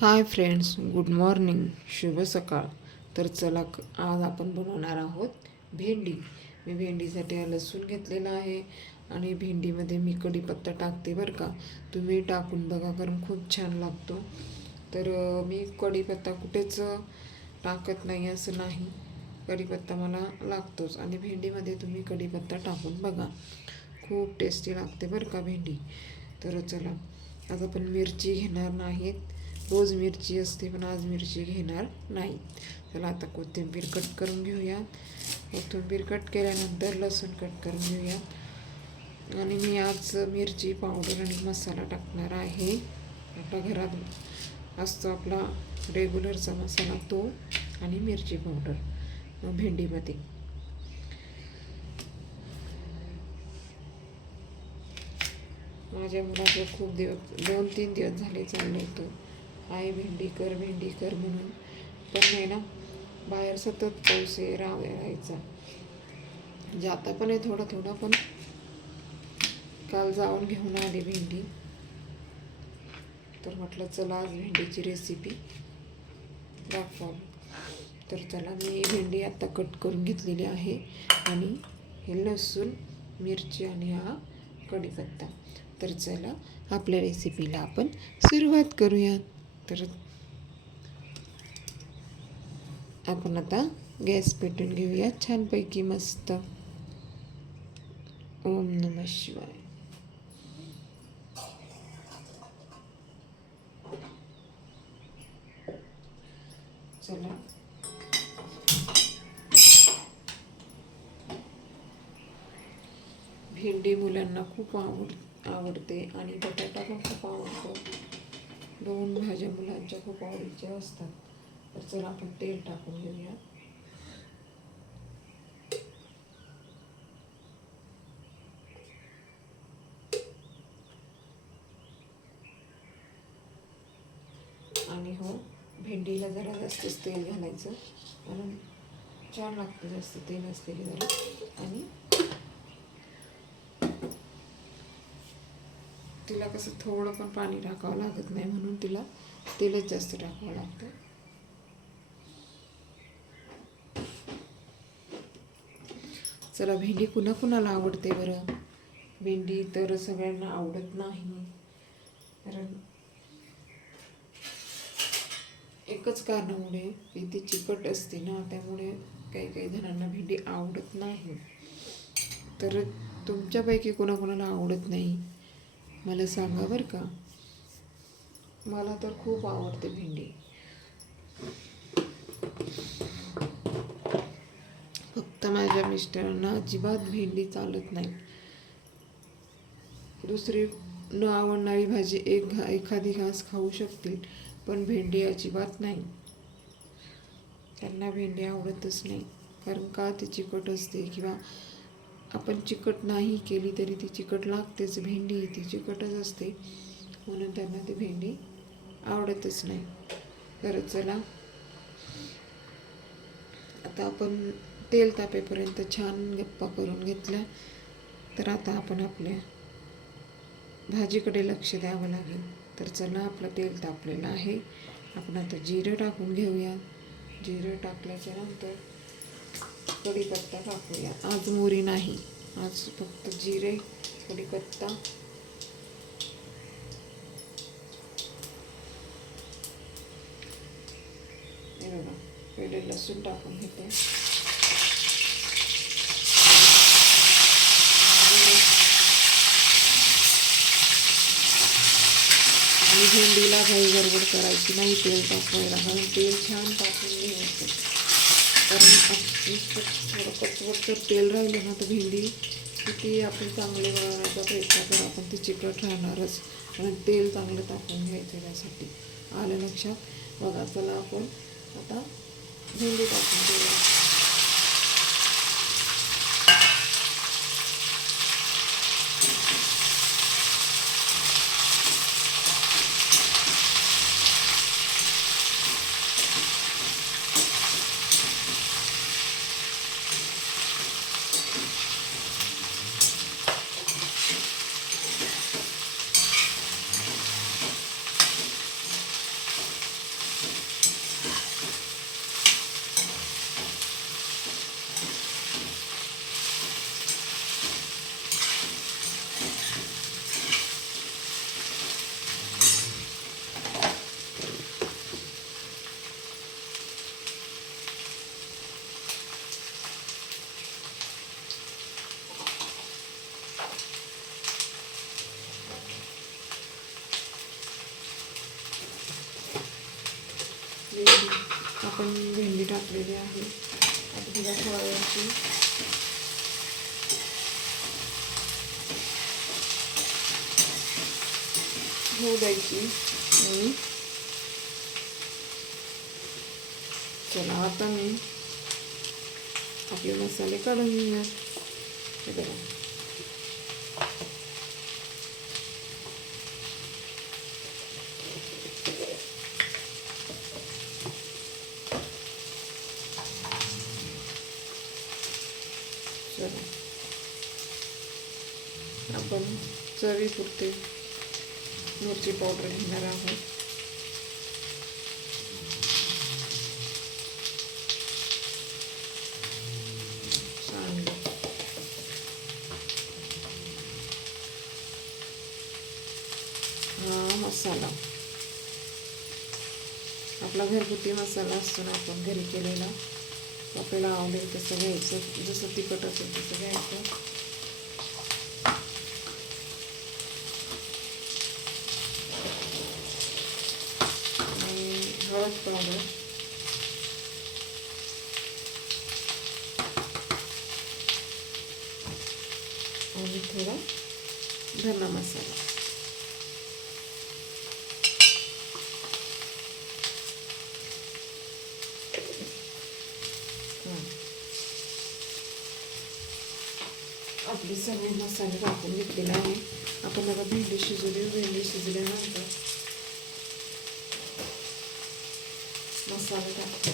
Hi friends good morning. शुभ सकाळ. तर चला क- आज आपण बनवणार आहोत भेंडी. मी भेंडीसाठी हा लसूण घेतलेला आहे आणि भेंडीमध्ये मी कढीपत्ता टाकते बरं का. तुम्ही टाकून बघा कारण खूप छान लागतो. तर मी कढीपत्ता कुठेच टाकत नाही असं नाही. कढीपत्ता मला लागतोच आणि भेंडीमध्ये तुम्ही कढीपत्ता टाकून बघा. खूप टेस्टी लागते बरं का भेंडी. तर चला आज आपण मिरची घेणार नाहीत. रोज मिरची असते पण आज मिरची घेणार नाही. चला आता कोथिंबीर कट करून घेऊया. कोथिंबीर कट केल्यानंतर लसूण कट करून घेऊया. आणि मी आज मिरची पावडर आणि मसाला टाकणार आहे. आपल्या घरात असतो आपला रेग्युलरचा मसाला तो आणि मिरची पावडर भेंडीमध्ये. माझ्या मुलाचं खूप दिवस दोन तीन दिवस झाले चाललं होतं. आई भेंडी कर भेंडी कर म्हणून. पण नाही ना बाहेर सतत पाऊस आहे राव राहायचा. जाता पण आहे थोडं थोडं पण काल जाऊन घेऊन आली भेंडी. तर म्हटलं चला आज भेंडीची रेसिपी दाखवावी तर चला मी भेंडी आत्ता कट करून घेतलेली आहे. आणि हे लसूण मिरची आणि हा कढीपत्ता. तर चला आपल्या रेसिपीला आपण सुरुवात करूयात. तर आपण आता गॅस पेटून घेऊया. छानपैकी मस्त. ओम नम शिवाय. चला. भेंडी मुलांना खूप आवड आवडते आणि बटाटा पण खूप आवडतो. दोन भाज्या मुलांच्या खूप आवडीच्या असतात. तर चला आपण तेल टाकून घेऊया. आणि हो भेंडीला जरा जास्तच तेल घालायचं. म्हणून छान लागतं जास्त तेल असलेली जरा आणि तिला कसं थोडं पण पाणी टाकावं लागत नाही म्हणून तिला तेलच जास्त टाकावं लागतं. चला भेंडी कुणा कुणाला आवडते बरं? भेंडी तर सगळ्यांना आवडत नाही. कारण एकच कारणामुळे की ती चिकट असते ना त्यामुळे काही काही जणांना भेंडी आवडत नाही. तर तुमच्यापैकी कोणाकोणाला आवडत नाही? मला सांगा बरं का. मला तर खूप आवडते भेंडी. फक्त माझ्या मिस्टरांना अजिबात भेंडी चालत नाही. दुसरी न आवडणारी भाजी एक घा एखादी घास खाऊ शकतील पण भेंडी अजिबात नाही. त्यांना भेंडी आवडतच नाही कारण का ती चिकट असते किंवा आपण चिकट नाही केली तरी ती चिकट लागतेच भेंडी ती चिकटच असते. म्हणून त्यांना ती भेंडी आवडतच नाही. तर चला आता आपण तेल तापेपर्यंत छान गप्पा करून घेतल्या. तर आता आपण आपल्या भाजीकडे लक्ष द्यावं लागेल. तर चला आपलं तेल तापलेलं आहे. आपण आता जिरं टाकून घेऊया. जिरं टाकल्याच्या नंतर कढीपत्ता टाकूया. आज मोरी नाही. आज फक्त जिरे कढीपत्ता. हे बघा पहिले लसूण टाकून घेते. आणि भेंडीला काही गडबड करायची नाही तेल टाकवायला कारण तेल छान टाकून घ्यायचं. कारण फक्त थोडं तेल राहिलं ना तर भेंडी किती आपण चांगले बनवण्याचा प्रयत्न करू आपण ती चिकट राहणारच आणि तेल चांगलं तापून घ्यायचं त्यासाठी आलं लक्षात बघा चला आपण आता भेंडी टाकून घेऊया आपण भेंडी टाकलेली आहे. आता तिला थोडा होऊ द्यायची. आणि चला आता मी आपले मसाले काढून घेऊया. हे बघा. चला आपण चवीपुरते मिरची पावडर घेणार आहोत. हा मसाला. आपला घरगुती मसाला असतो ना आपण घरी केलेला. आपल्याला आवडेल तसं घ्यायचं जसं तिखट असेल तसं घ्यायचं आणि हळद पावडर. आणि थोडा धना मसाला हं. आपले सगळे मसाले वापरून घेतलेले आहे आपण आता भेंडी शिजवली भेंडी शिजल्यानंतर मसाला टाकतो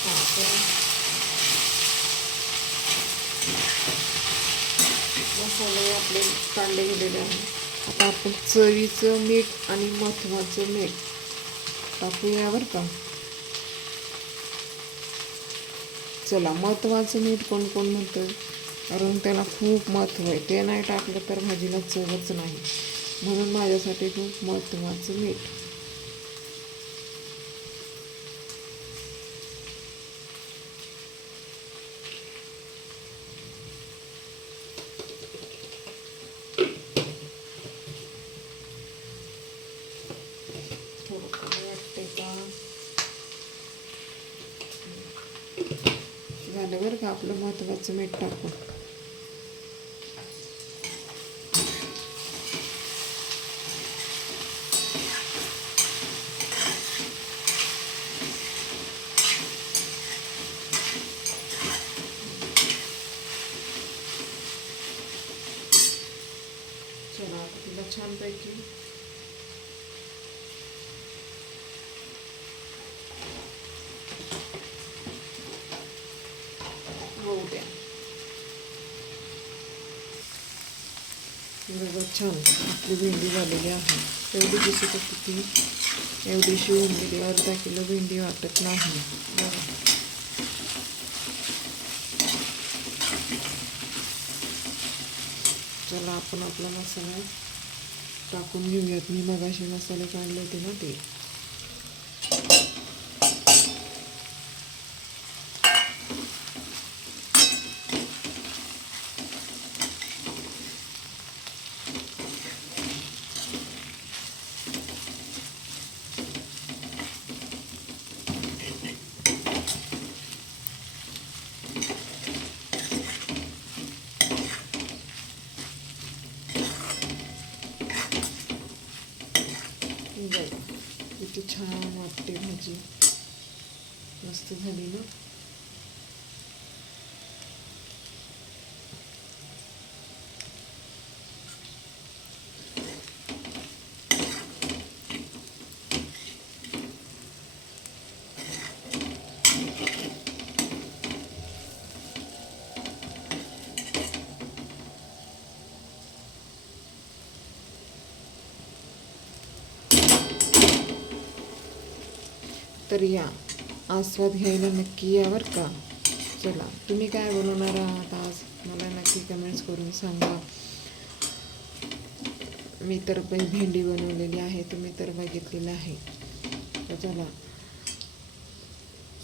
हा, तर मसाले आपले काढले गेलेले आहे आता आपण चवीचं मीठ आणि महत्त्वाचं मीठ टाकूया बरं का. चला महत्त्वाचं मीठ कोण कोण म्हणतं कारण त्याला खूप महत्त्व आहे. ते नाही टाकलं तर भाजीला चवच नाही. म्हणून माझ्यासाठी खूप महत्त्वाचं मीठ थोडं कमी वाटते का झालं बरं का आपलं महत्त्वाचं मीठ टाकू. चला आता छानपैकी होऊ द्या बघा छान आपली भेंडी झालेली आहे. एवढी दिसत होती ती. एवढीशी उमलेली अर्धा किलो भेंडी वाटत नाही. चला आपण आपला मसाला टाकून घेऊयात. मी मगाशी मसाले काढले होते ना ते बघा किती छान वाटते भाजी मस्त झाली ना. तर या आस्वाद घ्यायला नक्की या बरं का? चला तुम्ही काय बनवणार आहात आज? मला नक्की कमेंट्स करून सांगा. मी तर बाई भेंडी बनवलेली आहे तुम्ही तर बघितलेलं आहे. तर चला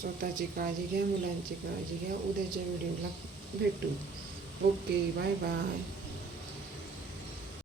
स्वतःची काळजी घ्या मुलांची काळजी घ्या. उद्याच्या व्हिडिओला भेटू. Okay bye bye